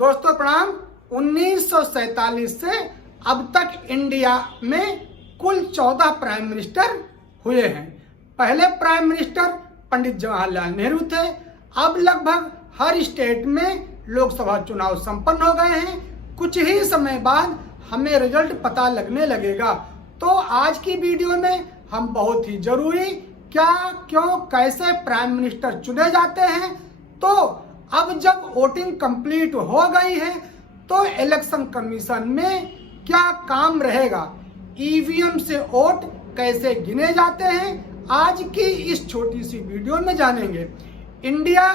दोस्तों प्रणाम। 1947 से अब तक इंडिया में कुल 14 प्राइम मिनिस्टर हुए हैं। पहले प्राइम मिनिस्टर पंडित जवाहरलाल नेहरू थे। अब लगभग हर स्टेट में लोकसभा चुनाव संपन्न हो गए हैं। कुछ ही समय बाद हमें रिजल्ट पता लगने लगेगा। तो आज की वीडियो में हम बहुत ही जरूरी क्या, क्यों, कैसे प्राइम मिनिस्टर चुने जाते हैं, तो अब जब वोटिंग कंप्लीट हो गई है तो इलेक्शन कमीशन में क्या काम रहेगा, ईवीएम से वोट कैसे गिने जाते हैं, आज की इस छोटी सी वीडियो में जानेंगे। इंडिया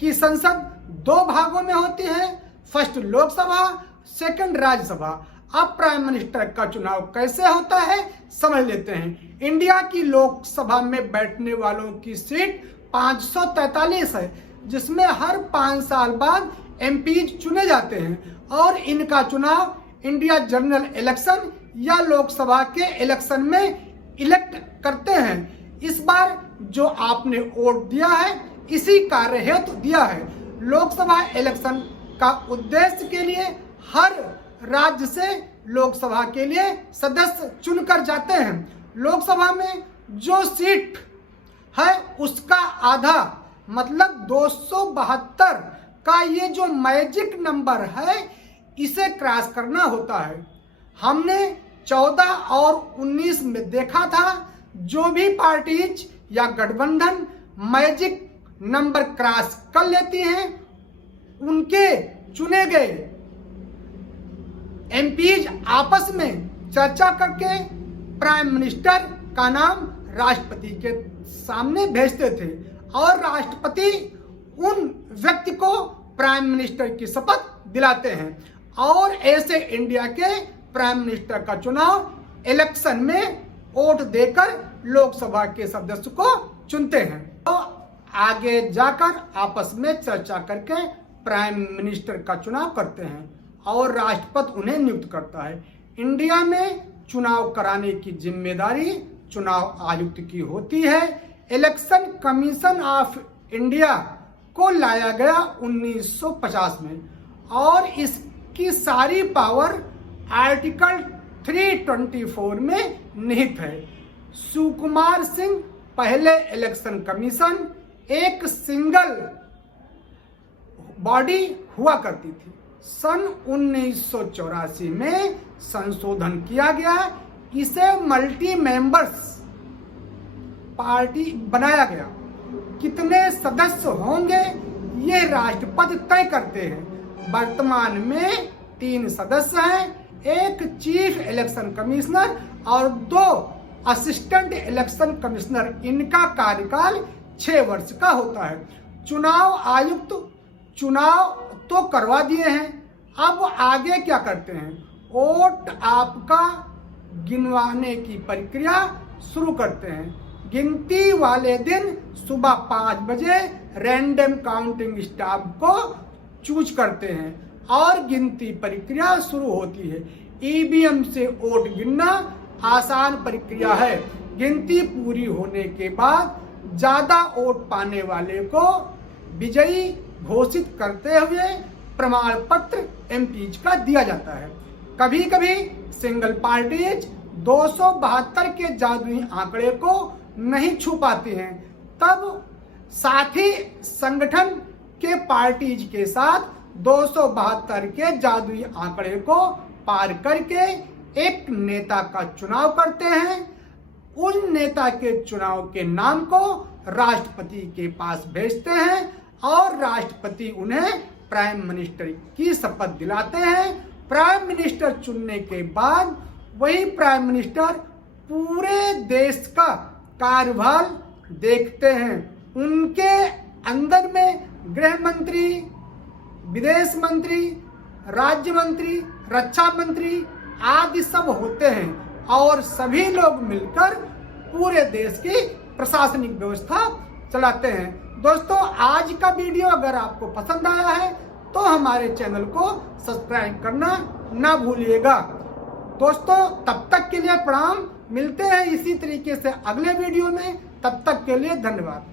की संसद दो भागों में होती है, फर्स्ट लोकसभा, सेकंड राज्यसभा। अब प्राइम मिनिस्टर का चुनाव कैसे होता है समझ लेते हैं। इंडिया की लोकसभा में बैठने वालों की सीट 543 है, जिसमें हर 5 साल बाद एमपीज चुने जाते हैं और इनका चुनाव इंडिया जनरल इलेक्शन या लोकसभा के इलेक्शन में इलेक्ट करते हैं। इस बार जो आपने वोट दिया है इसी कार्य हेतु दिया है। लोकसभा इलेक्शन का उद्देश्य के लिए हर राज्य से लोकसभा के लिए सदस्य चुनकर जाते हैं। लोकसभा में जो सीट है उसका आधा मतलब 272 का ये जो मैजिक नंबर है इसे क्रॉस करना होता है। हमने 14 और 19 में देखा था, जो भी पार्टीज या गठबंधन मैजिक नंबर क्रॉस कर लेती हैं उनके चुने गए एमपीज आपस में चर्चा करके प्राइम मिनिस्टर का नाम राष्ट्रपति के सामने भेजते थे और राष्ट्रपति उन व्यक्ति को प्राइम मिनिस्टर की शपथ दिलाते हैं। और ऐसे इंडिया के प्राइम मिनिस्टर का चुनाव इलेक्शन में वोट देकर लोकसभा के सदस्य को चुनते हैं। तो आगे जाकर आपस में चर्चा करके प्राइम मिनिस्टर का चुनाव करते हैं और राष्ट्रपति उन्हें नियुक्त करता है। इंडिया में चुनाव कराने की जिम्मेदारी चुनाव आयुक्त की होती है। इलेक्शन कमीशन ऑफ इंडिया को लाया गया 1950 में और इसकी सारी पावर आर्टिकल 324 में निहित है। सुकुमार सिंह पहले इलेक्शन कमीशन एक सिंगल बॉडी हुआ करती थी। सन 1984 में संशोधन किया गया, इसे मल्टी मेंबर्स पार्टी बनाया गया। कितने सदस्य होंगे ये राष्ट्रपति तय करते हैं। वर्तमान में 3 सदस्य हैं, एक चीफ इलेक्शन कमिश्नर और 2 असिस्टेंट इलेक्शन कमिश्नर। इनका कार्यकाल 6 वर्ष का होता है। चुनाव आयुक्त चुनाव तो करवा दिए हैं, अब आगे क्या करते हैं, वोट आपका गिनवाने की प्रक्रिया शुरू करते हैं। गिनती वाले दिन सुबह 5 बजे रैंडम काउंटिंग स्टाफ को चूज करते हैं और गिनती प्रक्रिया शुरू होती है। ईवीएम से वोट गिनना आसान प्रक्रिया है। गिनती पूरी होने के बाद ज्यादा वोट पाने वाले को विजयी घोषित करते हुए प्रमाण पत्र एमपीज का दिया जाता है। कभी कभी सिंगल पार्टीज 272 के जादुई आंकड़े को नहीं छू पाती हैं, तब साथी संगठन के पार्टीज के साथ 272 के जादुई आंकड़े को पार करके एक नेता का चुनाव करते हैं। उन नेता के चुनाव के नाम को राष्ट्रपति के पास भेजते हैं और राष्ट्रपति उन्हें प्राइम मिनिस्टर की शपथ दिलाते हैं। प्राइम मिनिस्टर चुनने के बाद वही प्राइम मिनिस्टर पूरे देश का कार्यभार देखते हैं। उनके अंदर में गृह मंत्री, विदेश मंत्री, राज्य मंत्री, रक्षा मंत्री आदि सब होते हैं और सभी लोग मिलकर पूरे देश की प्रशासनिक व्यवस्था चलाते हैं। दोस्तों, आज का वीडियो अगर आपको पसंद आया है तो हमारे चैनल को सब्सक्राइब करना ना भूलिएगा। दोस्तों, तब तक के लिए प्रणाम। मिलते हैं इसी तरीके से अगले वीडियो में। तब तक के लिए धन्यवाद।